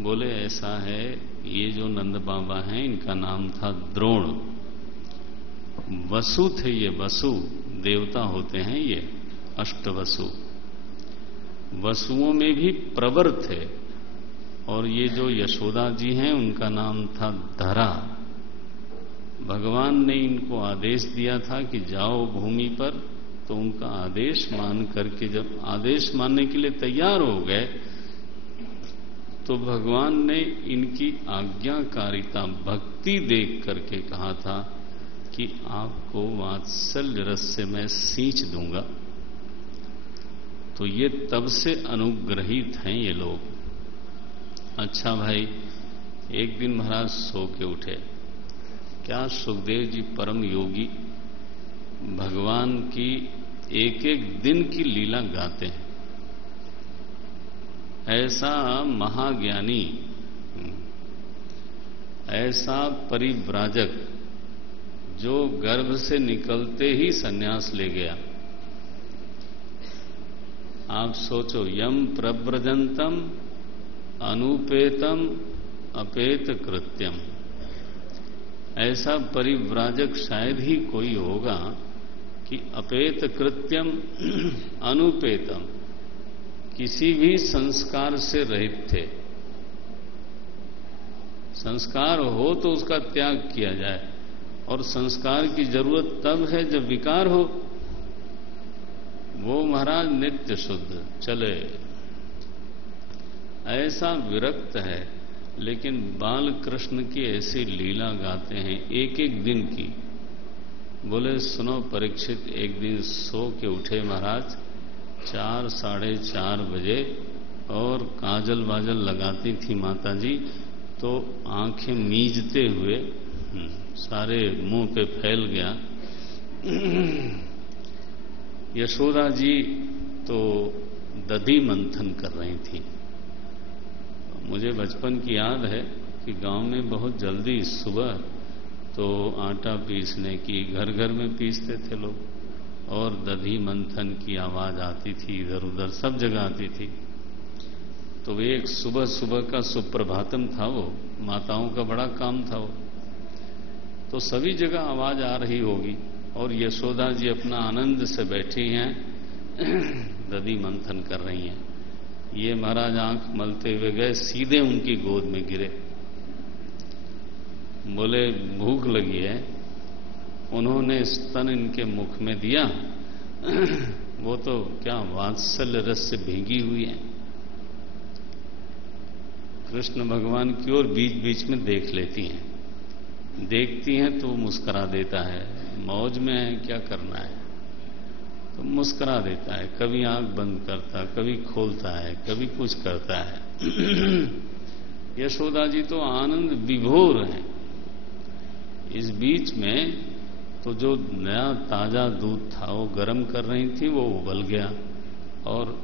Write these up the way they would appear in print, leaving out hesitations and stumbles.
बोले ऐसा है, ये जो नंद बाबा हैं इनका नाम था द्रोण। वसु थे ये, वसु देवता होते हैं ये, अष्टवसु। वसुओं में भी प्रवर थे। और ये जो यशोदा जी हैं उनका नाम था धरा। भगवान ने इनको आदेश दिया था कि जाओ भूमि पर, तो उनका आदेश मान करके जब आदेश मानने के लिए तैयार हो गए तो भगवान ने इनकी आज्ञाकारिता भक्ति देख करके कहा था कि आपको वात्सल्य रस से मैं सींच दूंगा। तो ये तब से अनुग्रहित हैं ये लोग। अच्छा भाई, एक दिन महाराज सो के उठे। क्या सुखदेव जी परम योगी भगवान की एक एक दिन की लीला गाते हैं। ऐसा महाज्ञानी, ऐसा परिव्राजक जो गर्भ से निकलते ही सन्यास ले गया। आप सोचो, यम प्रव्रजंतम अनुपेतम अपेत कृत्यम। ऐसा परिव्राजक शायद ही कोई होगा कि अपेत कृत्यम अनुपेतम, किसी भी संस्कार से रहित थे। संस्कार हो तो उसका त्याग किया जाए, और संस्कार की जरूरत तब है जब विकार हो। वो महाराज नित्य शुद्ध चले, ऐसा विरक्त है, लेकिन बाल कृष्ण की ऐसी लीला गाते हैं एक एक दिन की। बोले सुनो परीक्षित, एक दिन सो के उठे महाराज 4 साढ़े 4 बजे, और काजल वाजल लगाती थी माता जी, तो आंखें मीजते हुए सारे मुंह पे फैल गया। यशोदा जी तो दधी मंथन कर रही थी। मुझे बचपन की याद है कि गांव में बहुत जल्दी सुबह तो आटा पीसने की, घर घर में पीसते थे लोग, और दधी मंथन की आवाज आती थी, इधर उधर सब जगह आती थी। तो एक सुबह सुबह का सुप्रभातम था वो, माताओं का बड़ा काम था वो। तो सभी जगह आवाज आ रही होगी, और यशोदा जी अपना आनंद से बैठी हैं, दधी मंथन कर रही हैं। ये महाराज आंख मलते हुए गए, सीधे उनकी गोद में गिरे। बोले भूख लगी है। उन्होंने स्तन इनके मुख में दिया। वो तो क्या वात्सल्य रस से भीगी हुई है। कृष्ण भगवान की ओर बीच बीच में देख लेती हैं, देखती हैं तो मुस्कुरा देता है। मौज में है, क्या करना है, तो मुस्कुरा देता है। कभी आंख बंद करता, कभी खोलता है, कभी कुछ करता है। यशोदा जी तो आनंद विभोर हैं। इस बीच में तो जो नया ताजा दूध था वो गर्म कर रही थी, वो उबल गया, और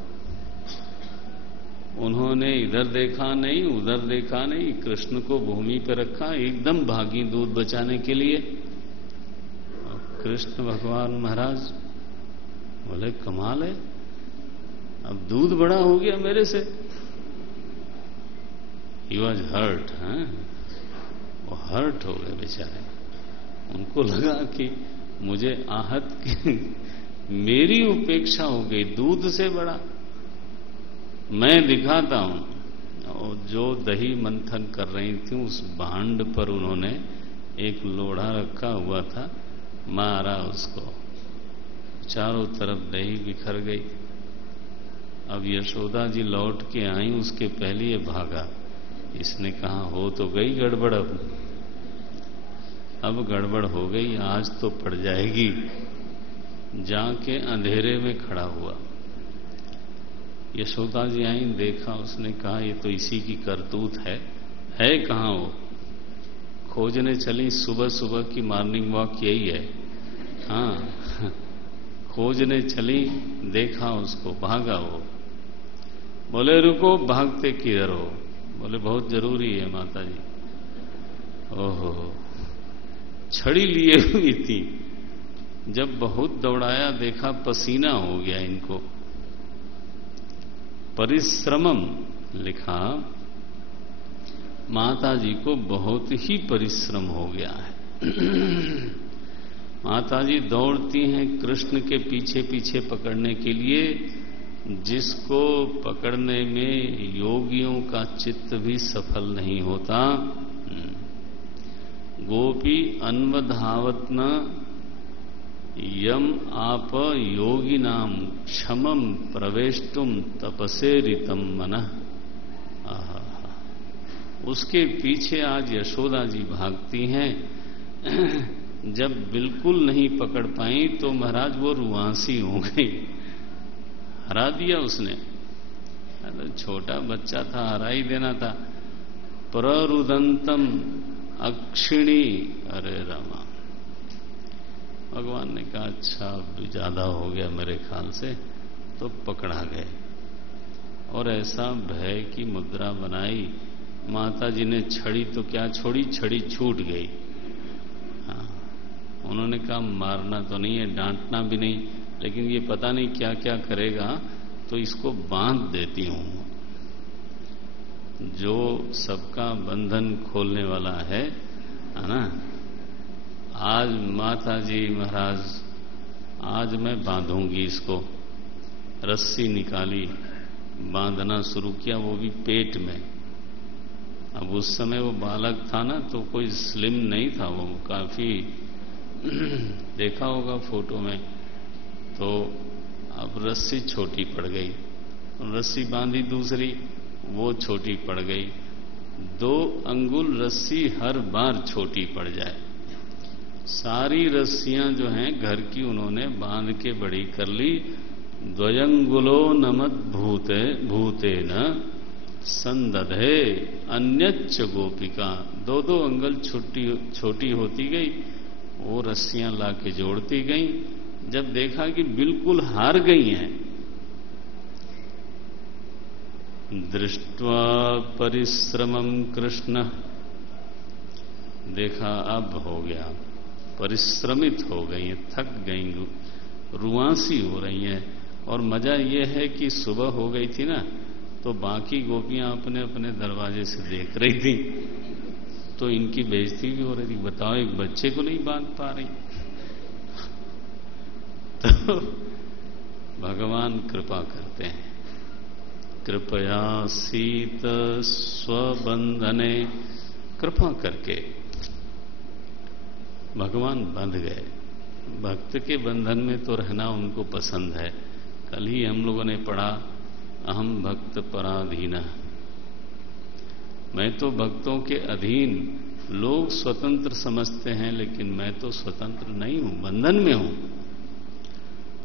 उन्होंने इधर देखा नहीं, उधर देखा नहीं, कृष्ण को भूमि पर रखा, एकदम भागी दूध बचाने के लिए। और कृष्ण भगवान महाराज बोले कमाल है, अब दूध बड़ा हो गया मेरे से। ही वॉज हर्ट, वो हर्ट हो गए बेचारे। उनको लगा कि मुझे आहत की मेरी उपेक्षा हो गई, दूध से बड़ा मैं दिखाता हूं। और जो दही मंथन कर रही थी उस भांड पर उन्होंने एक लोढ़ा रखा हुआ था, मारा उसको, चारों तरफ दही बिखर गई। अब यशोदा जी लौट के आई, उसके पहले ये भागा। इसने कहा हो तो गई गड़बड़, अब गड़बड़ हो गई, आज तो पड़ जाएगी। जाके अंधेरे में खड़ा हुआ। यशोदा जी आई, देखा, उसने कहा ये तो इसी की करतूत है कहां वो? खोजने चली, सुबह सुबह की मॉर्निंग वॉक यही है। हाँ, खोजने चली, देखा उसको, भागा वो। बोले रुको, भागते किधर हो? बोले बहुत जरूरी है माता जी। ओहो, छड़ी लिए हुई थी। जब बहुत दौड़ाया, देखा पसीना हो गया इनको। परिश्रमम लिखा माता जी को बहुत ही परिश्रम हो गया है। माता जी दौड़ती हैं कृष्ण के पीछे पीछे पकड़ने के लिए, जिसको पकड़ने में योगियों का चित्त भी सफल नहीं होता। गोपी अन्वधावत्न यम आप योगी नाम क्षमम प्रवेष्टुम तपसे रितम मनः। उसके पीछे आज यशोदा जी भागती हैं। जब बिल्कुल नहीं पकड़ पाई तो महाराज वो रुआंसी हो गई, हरा दिया उसने। छोटा बच्चा था, हरा ही देना था। प्ररुदंतम अक्षिणी, अरे रामा। भगवान ने कहा अच्छा अब ज्यादा हो गया मेरे ख्याल से, तो पकड़ा गए और ऐसा भय की मुद्रा बनाई। माता जी ने छड़ी तो क्या छोड़ी, छड़ी छूट गई। हाँ, उन्होंने कहा मारना तो नहीं है, डांटना भी नहीं, लेकिन ये पता नहीं क्या क्या करेगा, तो इसको बांध देती हूं। जो सबका बंधन खोलने वाला है ना, आज माता जी महाराज, आज मैं बांधूंगी इसको। रस्सी निकाली, बांधना शुरू किया, वो भी पेट में। अब उस समय वो बालक था ना, तो कोई स्लिम नहीं था, वो काफी देखा होगा फोटो में। तो अब रस्सी छोटी पड़ गई, रस्सी बांधी दूसरी, वो छोटी पड़ गई। 2 अंगुल रस्सी हर बार छोटी पड़ जाए। सारी रस्सियां जो हैं घर की उन्होंने बांध के बड़ी कर ली। द्वयंगुलो नमद भूते भूते न संदधे अन्यच्च गोपिका। 2-2 अंगुल छोटी होती गई, वो रस्सियां लाके जोड़ती गई। जब देखा कि बिल्कुल हार गई हैं, दृष्ट्वा परिश्रमम कृष्ण, देखा अब हो गया, परिश्रमित हो गई हैं, थक गई, रुआंसी हो रही हैं। और मजा यह है कि सुबह हो गई थी ना, तो बाकी गोपियां अपने अपने दरवाजे से देख रही थी, तो इनकी बेइज्जती भी हो रही थी। बताओ, एक बच्चे को नहीं बांध पा रही। तो भगवान कृपा करते हैं, कृपया सीत स्वबंधने, कृपा करके भगवान बंध गए। भक्त के बंधन में तो रहना उनको पसंद है। कल ही हम लोगों ने पढ़ा, अहम भक्त पराधीन, मैं तो भक्तों के अधीन। लोग स्वतंत्र समझते हैं, लेकिन मैं तो स्वतंत्र नहीं हूं, बंधन में हूं।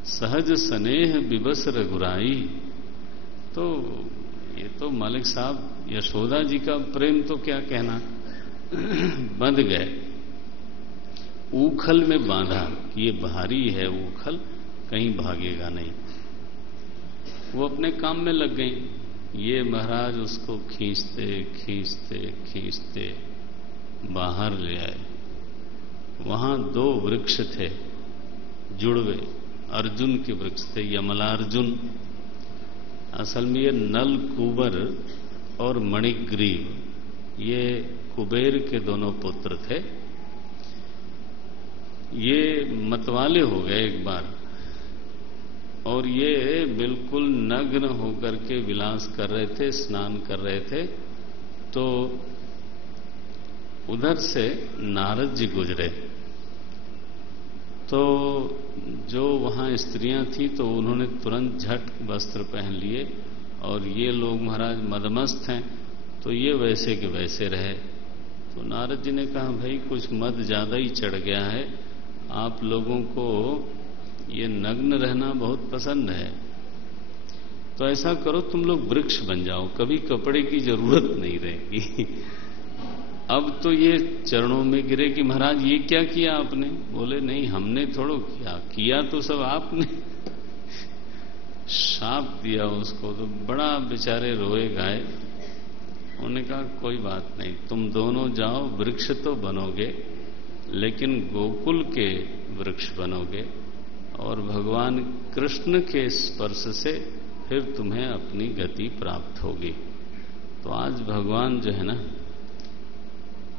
सहज स्नेह विवश रघुराई, तो ये तो मालिक साहब यशोदा जी का प्रेम तो क्या कहना। बंध गए, ऊखल में बांधा, ये भारी है ऊखल, कहीं भागेगा नहीं। वो अपने काम में लग गई। ये महाराज उसको खींचते खींचते खींचते बाहर ले आए। वहां 2 वृक्ष थे जुड़वे, अर्जुन के वृक्ष थे, यमलार्जुन। असल में ये नल कुबर और मणिग्रीव, ये कुबेर के दोनों पुत्र थे। ये मतवाले हो गए एक बार, और ये बिल्कुल नग्न होकर के विलास कर रहे थे, स्नान कर रहे थे। तो उधर से नारद जी गुजरे, तो जो वहां स्त्रियां थी तो उन्होंने तुरंत झट वस्त्र पहन लिए, और ये लोग महाराज मदमस्त हैं, तो ये वैसे के वैसे रहे। तो नारद जी ने कहा, भाई कुछ मद ज्यादा ही चढ़ गया है, आप लोगों को ये नग्न रहना बहुत पसंद है, तो ऐसा करो तुम लोग वृक्ष बन जाओ, कभी कपड़े की जरूरत नहीं रहेगी। अब तो ये चरणों में गिरे कि महाराज ये क्या किया आपने। बोले नहीं, हमने थोड़ो किया तो सब आपने। शाप दिया उसको, तो बड़ा बेचारे रोए गाए। उन्होंने कहा कोई बात नहीं, तुम दोनों जाओ, वृक्ष तो बनोगे लेकिन गोकुल के वृक्ष बनोगे, और भगवान कृष्ण के स्पर्श से फिर तुम्हें अपनी गति प्राप्त होगी। तो आज भगवान जो है ना,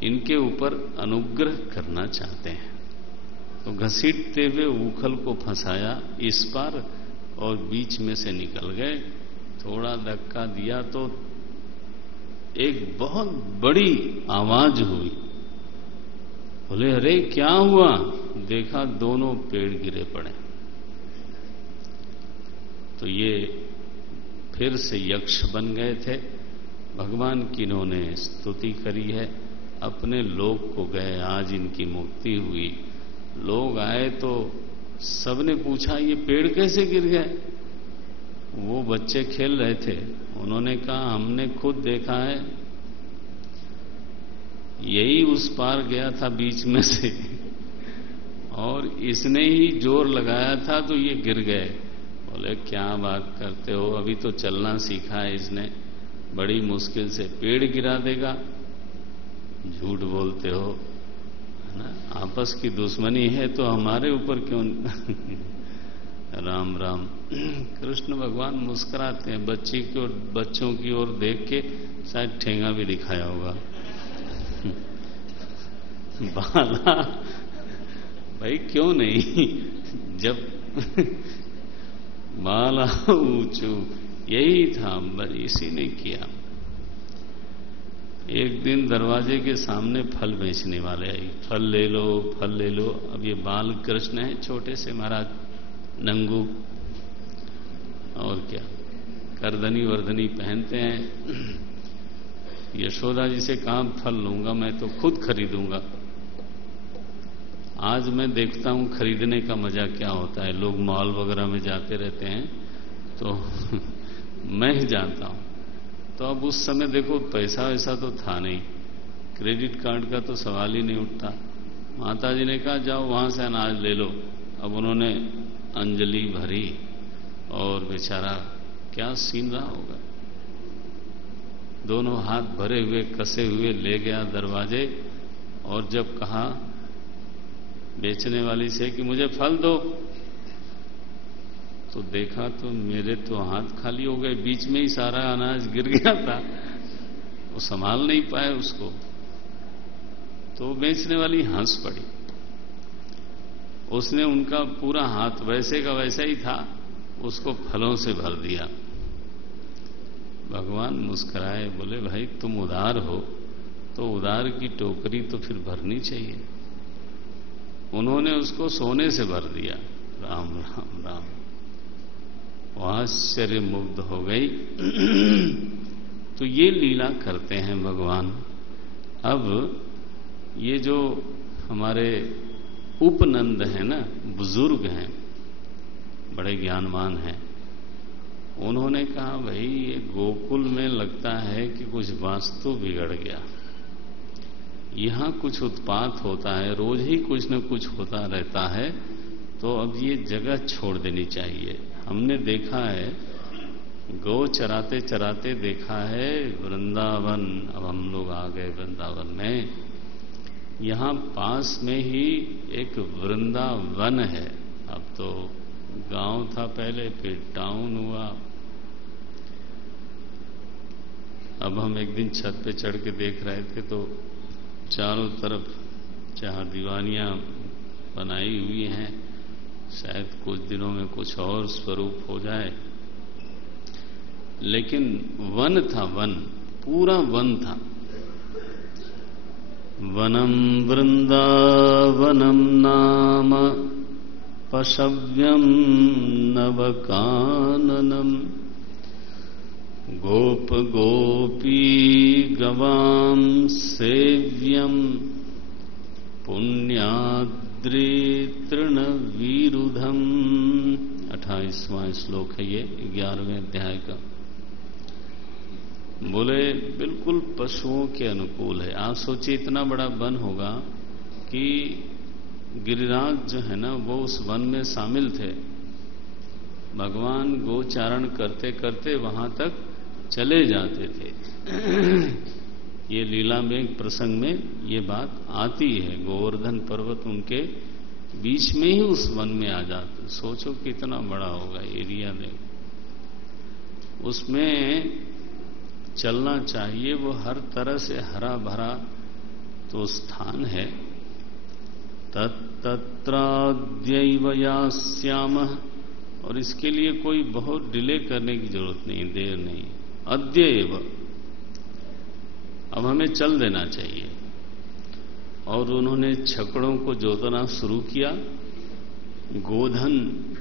इनके ऊपर अनुग्रह करना चाहते हैं। तो घसीटते हुए उखल को फंसाया इस पार और बीच में से निकल गए। थोड़ा धक्का दिया तो एक बहुत बड़ी आवाज हुई। बोले अरे क्या हुआ? देखा दोनों पेड़ गिरे पड़े। तो ये फिर से यक्ष बन गए थे। भगवान की इन्होंने स्तुति करी है, अपने लोक को गए, आज इनकी मुक्ति हुई। लोग आए तो सबने पूछा ये पेड़ कैसे गिर गए? वो बच्चे खेल रहे थे, उन्होंने कहा हमने खुद देखा है, यही उस पार गया था बीच में से और इसने ही जोर लगाया था तो ये गिर गए। बोले क्या बात करते हो, अभी तो चलना सीखा है इसने, बड़ी मुश्किल से पेड़ गिरा देगा। झूठ बोलते हो, है ना? आपस की दुश्मनी है तो हमारे ऊपर क्यों राम राम। कृष्ण भगवान मुस्कुराते हैं, बच्चों की ओर देख के शायद ठेंगा भी दिखाया होगा। बाला भाई क्यों नहीं, जब बाला ऊंचू, यही था, इसी ने किया। एक दिन दरवाजे के सामने फल बेचने वाले आई, फल ले लो फल ले लो। अब ये बाल कृष्ण है, छोटे से महाराज, नंगू, और क्या करदनी वर्दनी पहनते हैं। यशोदा जी से कहा फल लूंगा, मैं तो खुद खरीदूंगा। आज मैं देखता हूं खरीदने का मजा क्या होता है। लोग मॉल वगैरह में जाते रहते हैं तो मैं ही जाता हूं। तो अब उस समय देखो पैसा वैसा तो था नहीं, क्रेडिट कार्ड का तो सवाल ही नहीं उठता। माता जी ने कहा जाओ वहां से अनाज ले लो। अब उन्होंने अंजलि भरी और बेचारा क्या सीन रहा होगा, दोनों हाथ भरे हुए कसे हुए ले गया दरवाजे। और जब कहा बेचने वाली से कि मुझे फल दो, तो देखा तो मेरे तो हाथ खाली हो गए, बीच में ही सारा अनाज गिर गया था, वो संभाल नहीं पाए उसको। तो बेचने वाली हंस पड़ी। उसने उनका पूरा हाथ वैसे का वैसा ही था, उसको फलों से भर दिया। भगवान मुस्कुराए, बोले भाई तुम उदार हो तो उदार की टोकरी तो फिर भरनी चाहिए। उन्होंने उसको सोने से भर दिया। राम राम राम, वो आश्चर्य मुग्ध हो गई। तो ये लीला करते हैं भगवान। अब ये जो हमारे उपनंद हैं ना, बुजुर्ग हैं, बड़े ज्ञानवान हैं, उन्होंने कहा भाई ये गोकुल में लगता है कि कुछ वास्तु बिगड़ गया, यहां कुछ उत्पात होता है, रोज ही कुछ न कुछ होता रहता है, तो अब ये जगह छोड़ देनी चाहिए। हमने देखा है, गौ चराते चराते देखा है वृंदावन। अब हम लोग आ गए वृंदावन में, यहां पास में ही एक वृंदावन है। अब तो गांव था पहले, फिर टाउन हुआ। अब हम एक दिन छत पे चढ़ के देख रहे थे तो चारों तरफ 4 दीवानियां बनाई हुई हैं, शायद कुछ दिनों में कुछ और स्वरूप हो जाए। लेकिन वन था, वन, पूरा वन था। वनम वृंदावनम नाम पशव्यम नवकाननम गोप गोपी गवाम सेव्यम पुण्याद्रि तृणवीरुधम। 28वां श्लोक है ये 11वें अध्याय का। बोले बिल्कुल पशुओं के अनुकूल है। आप सोचिए इतना बड़ा वन होगा कि गिरिराज जो है ना वो उस वन में शामिल थे। भगवान गोचारण करते करते वहां तक चले जाते थे। ये लीला में एक प्रसंग में ये बात आती है, गोवर्धन पर्वत उनके बीच में ही उस वन में आ जाते। सोचो कितना बड़ा होगा एरिया में, उसमें चलना चाहिए। वो हर तरह से हरा भरा तो स्थान है तत्राद्यैव यास्यामः, और इसके लिए कोई बहुत डिले करने की जरूरत नहीं, देर नहीं, अद्य एव, अब हमें चल देना चाहिए। और उन्होंने छकड़ों को जोतना शुरू किया, गोधन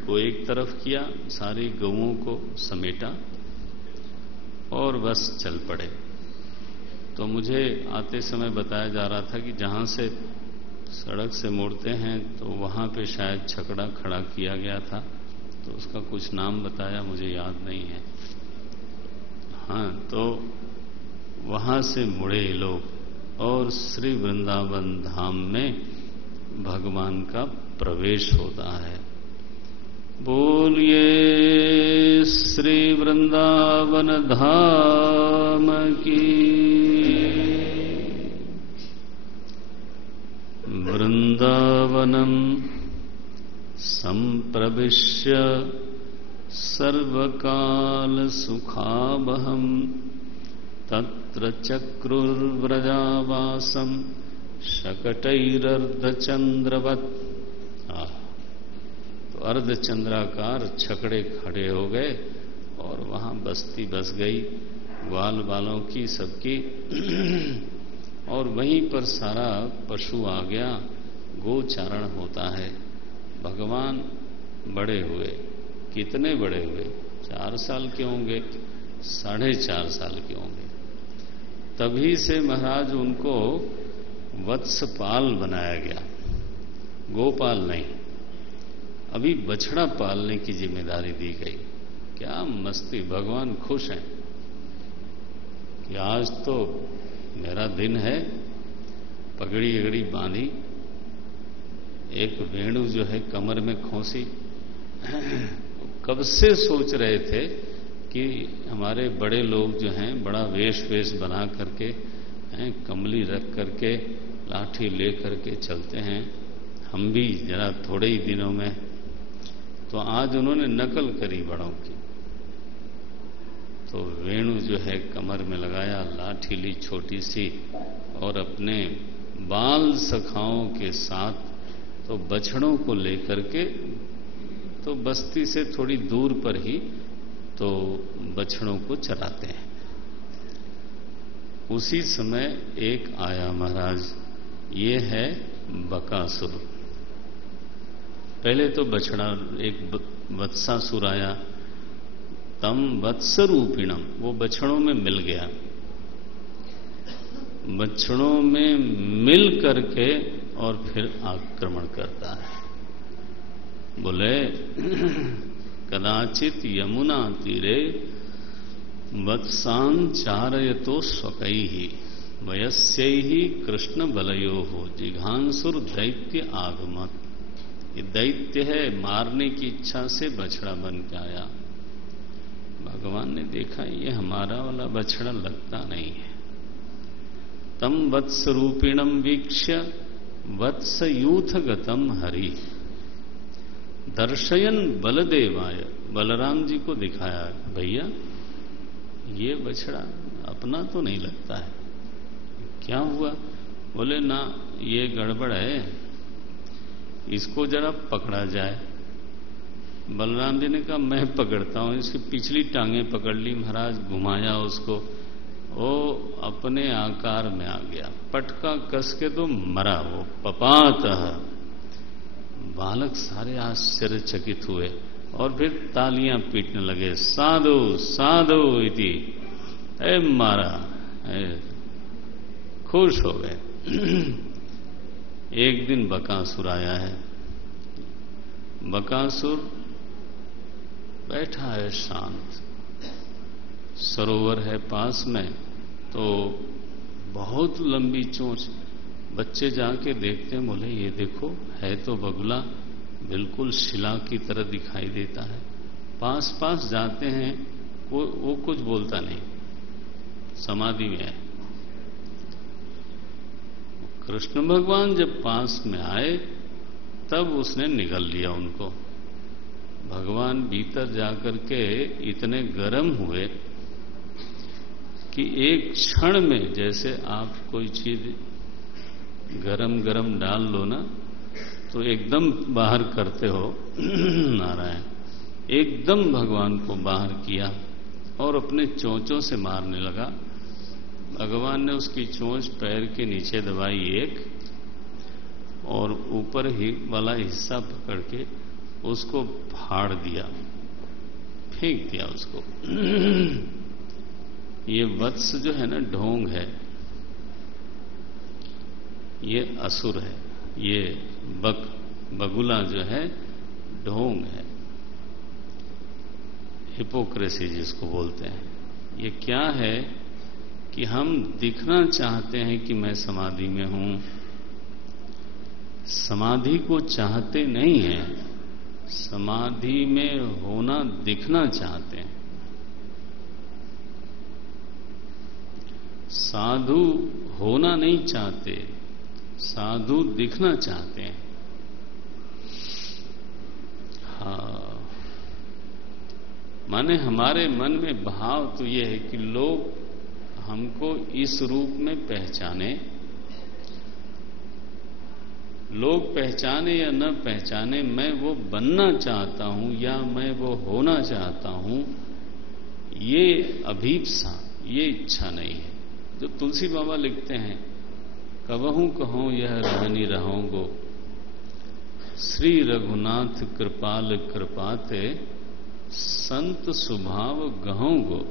को एक तरफ किया, सारी गऊओं को समेटा और बस चल पड़े। तो मुझे आते समय बताया जा रहा था कि जहां से सड़क से मुड़ते हैं तो वहां पे शायद छकड़ा खड़ा किया गया था, तो उसका कुछ नाम बताया, मुझे याद नहीं है। हाँ, तो वहां से मुड़े लोग और श्री वृंदावन धाम में भगवान का प्रवेश होता है। बोलिए श्री वृंदावन धाम की। वृंदावनम संप्रविश्य सर्वकाल सुखावहम तत्र चक्रुर्व्रजावासम शकटैरर्धचंद्रवत्। तो अर्धचंद्राकार छकड़े खड़े हो गए और वहां बस्ती बस गई, ग्वाल बालों की सबकी। और वहीं पर सारा पशु आ गया, गोचारण होता है। भगवान बड़े हुए, कितने बड़े हुए? 4 साल के होंगे, 4.5 साल के होंगे। तभी से महाराज उनको वत्सपाल बनाया गया, गोपाल नहीं। अभी बछड़ा पालने की जिम्मेदारी दी गई। क्या मस्ती! भगवान खुश हैं कि आज तो मेरा दिन है। पगड़ी अगड़ी बांधी, एक वेणु जो है कमर में खोसी। कब से सोच रहे थे कि हमारे बड़े लोग जो हैं बड़ा वेश बना करके, कमली रख करके, लाठी ले करके चलते हैं, हम भी जरा थोड़े ही दिनों में। तो आज उन्होंने नकल करी बड़ों की। तो वेणु जो है कमर में लगाया, लाठी ली छोटी सी, और अपने बाल सखाओं के साथ तो बछड़ों को लेकर के, तो बस्ती से थोड़ी दूर पर ही तो बछड़ों को चराते हैं। उसी समय एक आया महाराज, ये है बकासुर। पहले तो बछड़ा, एक वत्सासुर आया, तम वत्सरूपिणम, वो बछड़ों में मिल गया। बछड़ों में मिल करके और फिर आक्रमण करता है। बोले कदाचित यमुना तीरे वत्सां चारयतो स्वकैहि वयस्यैहि कृष्ण बलयोः जिघांसुर दैत्य आगमत। ये दैत्य है, मारने की इच्छा से बछड़ा बन के आया। भगवान ने देखा ये हमारा वाला बछड़ा लगता नहीं है। तम वत्स रूपिणम वीक्ष्य वत्स यूथ गतम हरि दर्शयन बलदेवाय, बलराम जी को दिखाया, भैया ये बछड़ा अपना तो नहीं लगता है। क्या हुआ? बोले ना, ये गड़बड़ है, इसको जरा पकड़ा जाए। बलराम जी ने कहा मैं पकड़ता हूं। इसकी पिछली टांगें पकड़ ली महाराज, घुमाया उसको, वो अपने आकार में आ गया। पटका कस के तो मरा वो पपात। बालक सारे आश्चर्यचकित हुए और फिर तालियां पीटने लगे, साधु साधु इति, ए मारा, खुश हो गए। एक दिन बकासुर आया है। बकासुर बैठा है शांत, सरोवर है पास में, तो बहुत लंबी चोंच। बच्चे जाके देखते हैं, बोले ये देखो है तो बगुला, बिल्कुल शिला की तरह दिखाई देता है। पास पास जाते हैं, वो कुछ बोलता नहीं, समाधि में है। कृष्ण भगवान जब पास में आए तब उसने निगल लिया उनको। भगवान भीतर जाकर के इतने गर्म हुए कि एक क्षण में, जैसे आप कोई चीज गरम गरम डाल लो ना तो एकदम बाहर करते हो नारायण, एकदम भगवान को बाहर किया और अपने चोंचों से मारने लगा। भगवान ने उसकी चोंच पैर के नीचे दबाई एक, और ऊपर ही वाला हिस्सा पकड़ के उसको फाड़ दिया, फेंक दिया उसको। ये वत्स जो है ना, ढोंग है, ये असुर है, ये बगुला जो है ढोंग है, हिपोक्रेसी जिसको बोलते हैं। ये क्या है कि हम दिखना चाहते हैं कि मैं समाधि में हूं, समाधि को चाहते नहीं हैं, समाधि में होना दिखना चाहते हैं। साधु होना नहीं चाहते, साधु दिखना चाहते हैं। हाँ, माने हमारे मन में भाव तो यह है कि लोग हमको इस रूप में पहचाने, लोग पहचाने या न पहचाने, मैं वो बनना चाहता हूं या मैं वो होना चाहता हूं, ये अभीप्सा, ये इच्छा नहीं है। जो तुलसी बाबा लिखते हैं, कबहू कहो यह रहनी रहोगो, श्री रघुनाथ कृपाल कृपाते, संत स्वभाव गहोगो।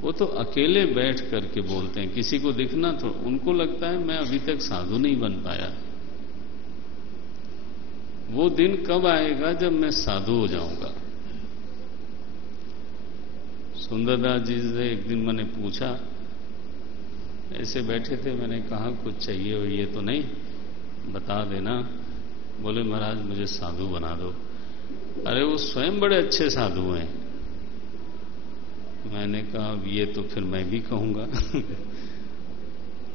वो तो अकेले बैठ करके बोलते हैं, किसी को दिखना तो उनको लगता है मैं अभी तक साधु नहीं बन पाया। वो दिन कब आएगा जब मैं साधु हो जाऊंगा। सुंदरदास जी से एक दिन मैंने पूछा, ऐसे बैठे थे, मैंने कहा कुछ चाहिए हो ये तो नहीं, बता देना। बोले महाराज मुझे साधु बना दो। अरे वो स्वयं बड़े अच्छे साधु हैं। मैंने कहा ये तो फिर मैं भी कहूंगा।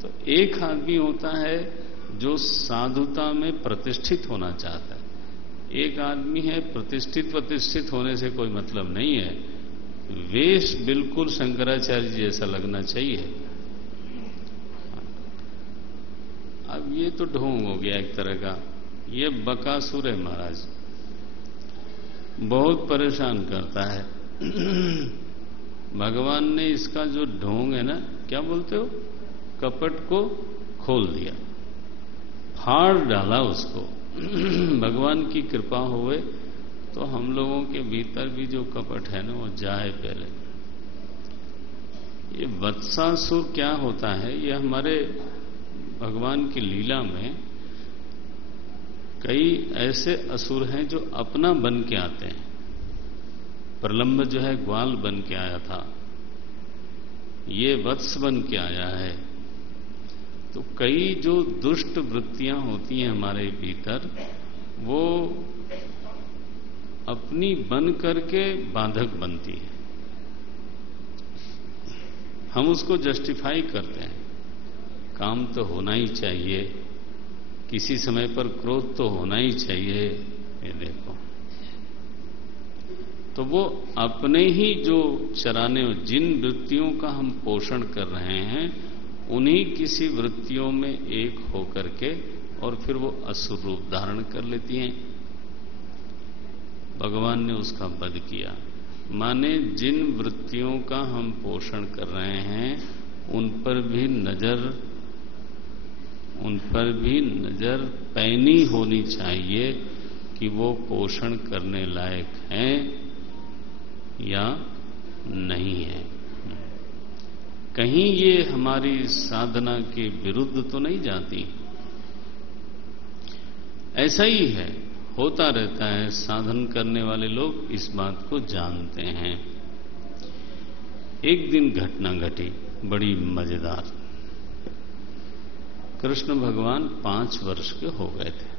तो एक आदमी होता है जो साधुता में प्रतिष्ठित होना चाहता है, एक आदमी है प्रतिष्ठित होने से कोई मतलब नहीं है, वेश बिल्कुल शंकराचार्य जैसा लगना चाहिए। अब ये तो ढोंग हो गया एक तरह का, ये बकासुर है महाराज, बहुत परेशान करता है। भगवान ने इसका जो ढोंग है ना, क्या बोलते हो, कपट को खोल दिया, फाड़ डाला उसको। भगवान की कृपा होवे तो हम लोगों के भीतर भी जो कपट है ना वो जाए पहले। ये वत्सासुर क्या होता है, ये हमारे भगवान की लीला में कई ऐसे असुर हैं जो अपना बन के आते हैं। प्रलंब जो है ग्वाल बन के आया था, ये वत्स बन के आया है। तो कई जो दुष्ट वृत्तियां होती हैं हमारे भीतर, वो अपनी बन करके बाधक बनती है। हम उसको जस्टिफाई करते हैं, काम तो होना ही चाहिए, किसी समय पर क्रोध तो होना ही चाहिए। ये देखो, तो वो अपने ही जो चराने, जिन वृत्तियों का हम पोषण कर रहे हैं, उन्हीं किसी वृत्तियों में एक होकर के और फिर वो असुर रूप धारण कर लेती हैं। भगवान ने उसका वध किया। माने जिन वृत्तियों का हम पोषण कर रहे हैं उन पर भी नजर पैनी होनी चाहिए कि वो पोषण करने लायक हैं या नहीं है। कहीं ये हमारी साधना के विरुद्ध तो नहीं जाती। ऐसा ही है, होता रहता है, साधन करने वाले लोग इस बात को जानते हैं। एक दिन घटना घटी बड़ी मजेदार। कृष्ण भगवान 5 वर्ष के हो गए थे,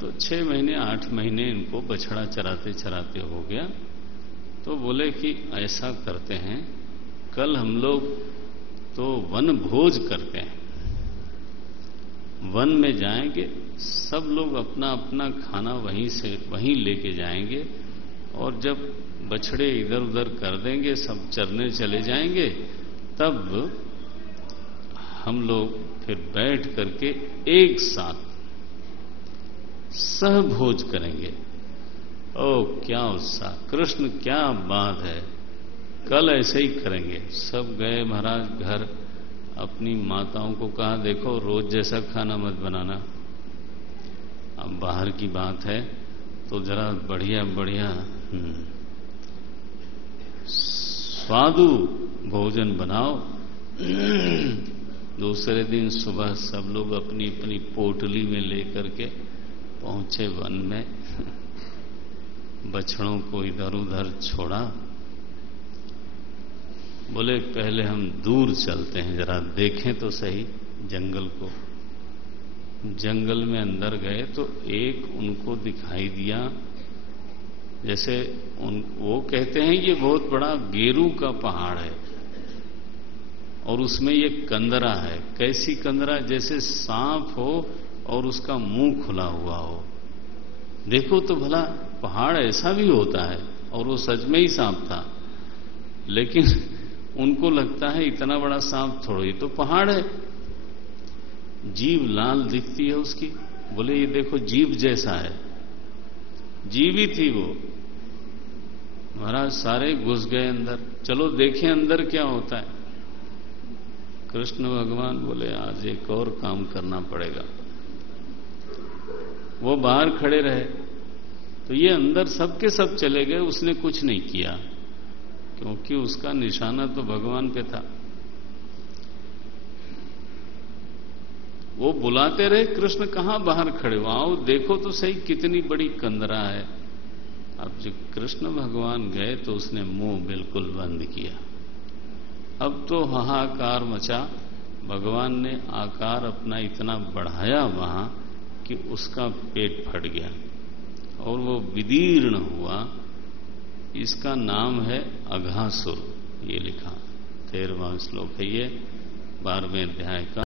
तो 6 महीने 8 महीने इनको बछड़ा चराते चराते हो गया। तो बोले कि ऐसा करते हैं, कल हम लोग तो वन भोज करते हैं, वन में जाएंगे, सब लोग अपना अपना खाना वहीं लेके जाएंगे, और जब बछड़े इधर उधर कर देंगे, सब चरने चले जाएंगे, तब हम लोग फिर बैठ करके एक साथ सहभोज करेंगे। ओ क्या उत्साह, कृष्ण क्या बात है, कल ऐसे ही करेंगे। सब गए महाराज घर, अपनी माताओं को कहा देखो रोज जैसा खाना मत बनाना, अब बाहर की बात है तो जरा बढ़िया बढ़िया स्वादु भोजन बनाओ। दूसरे दिन सुबह सब लोग अपनी अपनी पोटली में लेकर के पहुंचे वन में। बछड़ों को इधर उधर छोड़ा, बोले पहले हम दूर चलते हैं, जरा देखें तो सही जंगल को। जंगल में अंदर गए तो एक उनको दिखाई दिया, जैसे वो कहते हैं ये बहुत बड़ा गेरू का पहाड़ है और उसमें ये कंदरा है। कैसी कंदरा, जैसे सांप हो और उसका मुंह खुला हुआ हो। देखो तो भला पहाड़ ऐसा भी होता है, और वो सच में ही सांप था। लेकिन उनको लगता है इतना बड़ा सांप थोड़ा ही तो पहाड़ है, जीभ लाल दिखती है उसकी। बोले ये देखो जीभ जैसा है, जीभ ही थी वो। महाराज सारे घुस गए अंदर, चलो देखें अंदर क्या होता है। कृष्ण भगवान बोले आज एक और काम करना पड़ेगा। वो बाहर खड़े रहे तो ये अंदर सबके सब चले गए, उसने कुछ नहीं किया क्योंकि उसका निशाना तो भगवान पे था। वो बुलाते रहे, कृष्ण कहां बाहर खड़े हो, आओ देखो तो सही कितनी बड़ी कंदरा है। अब जब कृष्ण भगवान गए तो उसने मुंह बिल्कुल बंद किया। अब तो हाहाकार मचा, भगवान ने आकार अपना इतना बढ़ाया वहां कि उसका पेट फट गया और वो विदीर्ण हुआ। इसका नाम है अघासुर, ये लिखा 13वां श्लोक है ये 12वें अध्याय का।